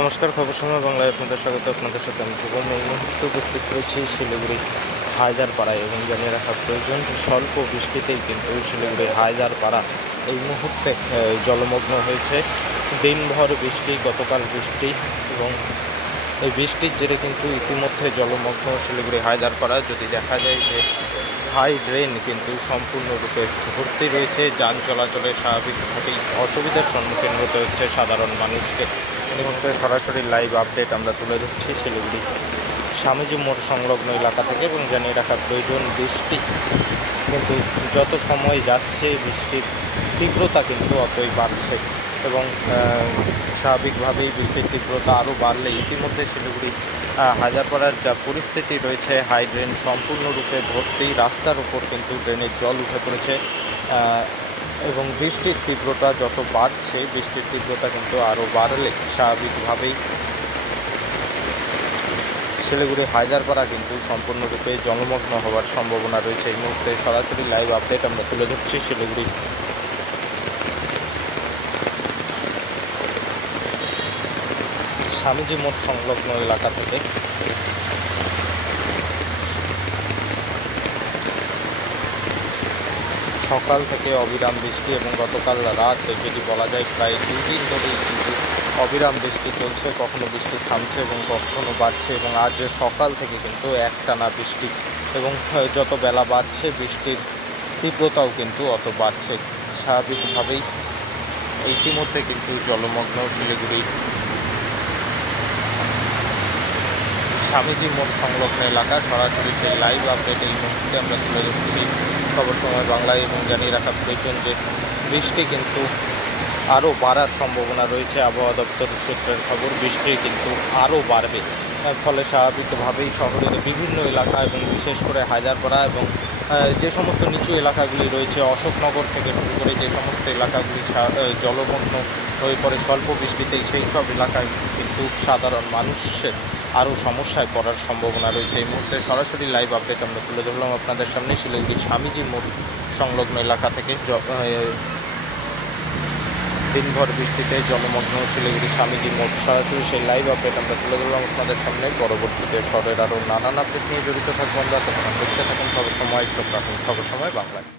নমস্কার, খবর সময় বাংলায় আপনাদের স্বাগত। আপনাদের সাথে আমি শুভম এই মুহূর্তে উপস্থিত রয়েছি শিলিগুড়ি হায়দারপাড়ায় এবং জানিয়ে রাখা প্রয়োজন, স্বল্প বৃষ্টিতেই কিন্তু শিলিগুড়ি হায়দারপাড়া এই মুহূর্তে জলমগ্ন হয়েছে। দিনভর বৃষ্টি, গতকাল বৃষ্টি এবং এই বৃষ্টির জেরে কিন্তু ইতিমধ্যে জলমগ্ন শিলিগুড়ি হায়দারপাড়া, যদি দেখা যায় যে হাই ড্রেন কিন্তু সম্পূর্ণরূপে ভর্তি রয়েছে, যান চলাচলে স্বাভাবিকভাবেই অসুবিধার সম্মুখীন হতে হচ্ছে সাধারণ মানুষকে। মুহূর্তে সরাসরি লাইভ আপডেট আমরা তুলে ধরছি শিলিগুড়ি স্বামীজি মোড় সংলগ্ন এলাকা থেকে এবং জানিয়ে রাখার প্রয়োজন, বৃষ্টি কিন্তু যত সময় যাচ্ছে, বৃষ্টির তীব্রতা কিন্তু অতই বাড়ছে। এবং স্বাভাবিকভাবেই বৃষ্টির তীব্রতা আরও বাড়লে ইতিমধ্যে শিলিগুড়ি হাজারপাড়ার যা পরিস্থিতি রয়েছে, হাই ড্রেন সম্পূর্ণরূপে ভর্তি, রাস্তার উপর কিন্তু ড্রেনের জল উঠে পড়েছে এবং বৃষ্টির তীব্রতা যত বাড়ছে, বৃষ্টির তীব্রতা কিন্তু আরও বাড়লে স্বাভাবিকভাবেই শিলিগুড়ি, হায়দারপাড়া কিন্তু সম্পূর্ণরূপে জলমগ্ন হওয়ার সম্ভাবনা রয়েছে। এই মুহূর্তে সরাসরি লাইভ আপডেট আমরা তুলে ধরছি শিলিগুড়ি স্বামীজি মোড় সংলগ্ন এলাকা থেকে সকাল থেকে অবিরাম বৃষ্টি এবং গতকাল রাত যদি বলা যায় প্রায় দুই দিন ধরেই কিন্তু অবিরাম বৃষ্টি চলছে, কখনো বৃষ্টি থামছে এবং কখনো বাড়ছে এবং আজ সকাল থেকে কিন্তু একটানা বৃষ্টি এবং যত বেলা বাড়ছে বৃষ্টির তীব্রতাও কিন্তু অত বাড়ছে। স্বাভাবিকভাবেই ইতিমধ্যে কিন্তু জলমগ্ন শিলিগুড়ি স্বামীজি মোড় সংলগ্ন এলাকা। সরাসরি সেই লাইভ আপডেট এই মুহূর্তে আমরা তুলে ধরছি। খবর সময় বাংলায় এবং জানিয়ে রাখা প্রয়োজন যে বৃষ্টি কিন্তু আরও বাড়ার সম্ভাবনা রয়েছে আবহাওয়া দপ্তর সূত্রের খবর, বৃষ্টি কিন্তু আরও বাড়বে। ফলে স্বাভাবিকভাবেই শহরের বিভিন্ন এলাকা এবং বিশেষ করে হায়দারপাড়া এবং যে সমস্ত নিচু এলাকাগুলি রয়েছে, অশোকনগর থেকে শুরু করে যে সমস্ত এলাকাগুলি জলমগ্ন হয়ে পড়ে, স্বল্প বৃষ্টিতেই সেই সব এলাকায় কিন্তু সাধারণ মানুষের আরও সমস্যায় পড়ার সম্ভাবনা রয়েছে। এই মুহূর্তে সরাসরি লাইভ আপডেট আমরা তুলে ধরলাম আপনাদের সামনে শিলিগুড়ি স্বামীজি মোড় সংলগ্ন এলাকা থেকে। দিনভর বৃষ্টিতে জলমগ্ন শিলিগুড়ি স্বামীজি মোট সরাসরি সেই লাইভ আপডেট আমরা তুলে ধরলাম আপনাদের সামনে। পরবর্তীতে শহরের আরও নানান আপডেট নিয়ে জড়িত থাকব আমরা। তখন দেখতে থাকুন খবর সময়, চোখ রাখুন খবর সময় বাংলায়।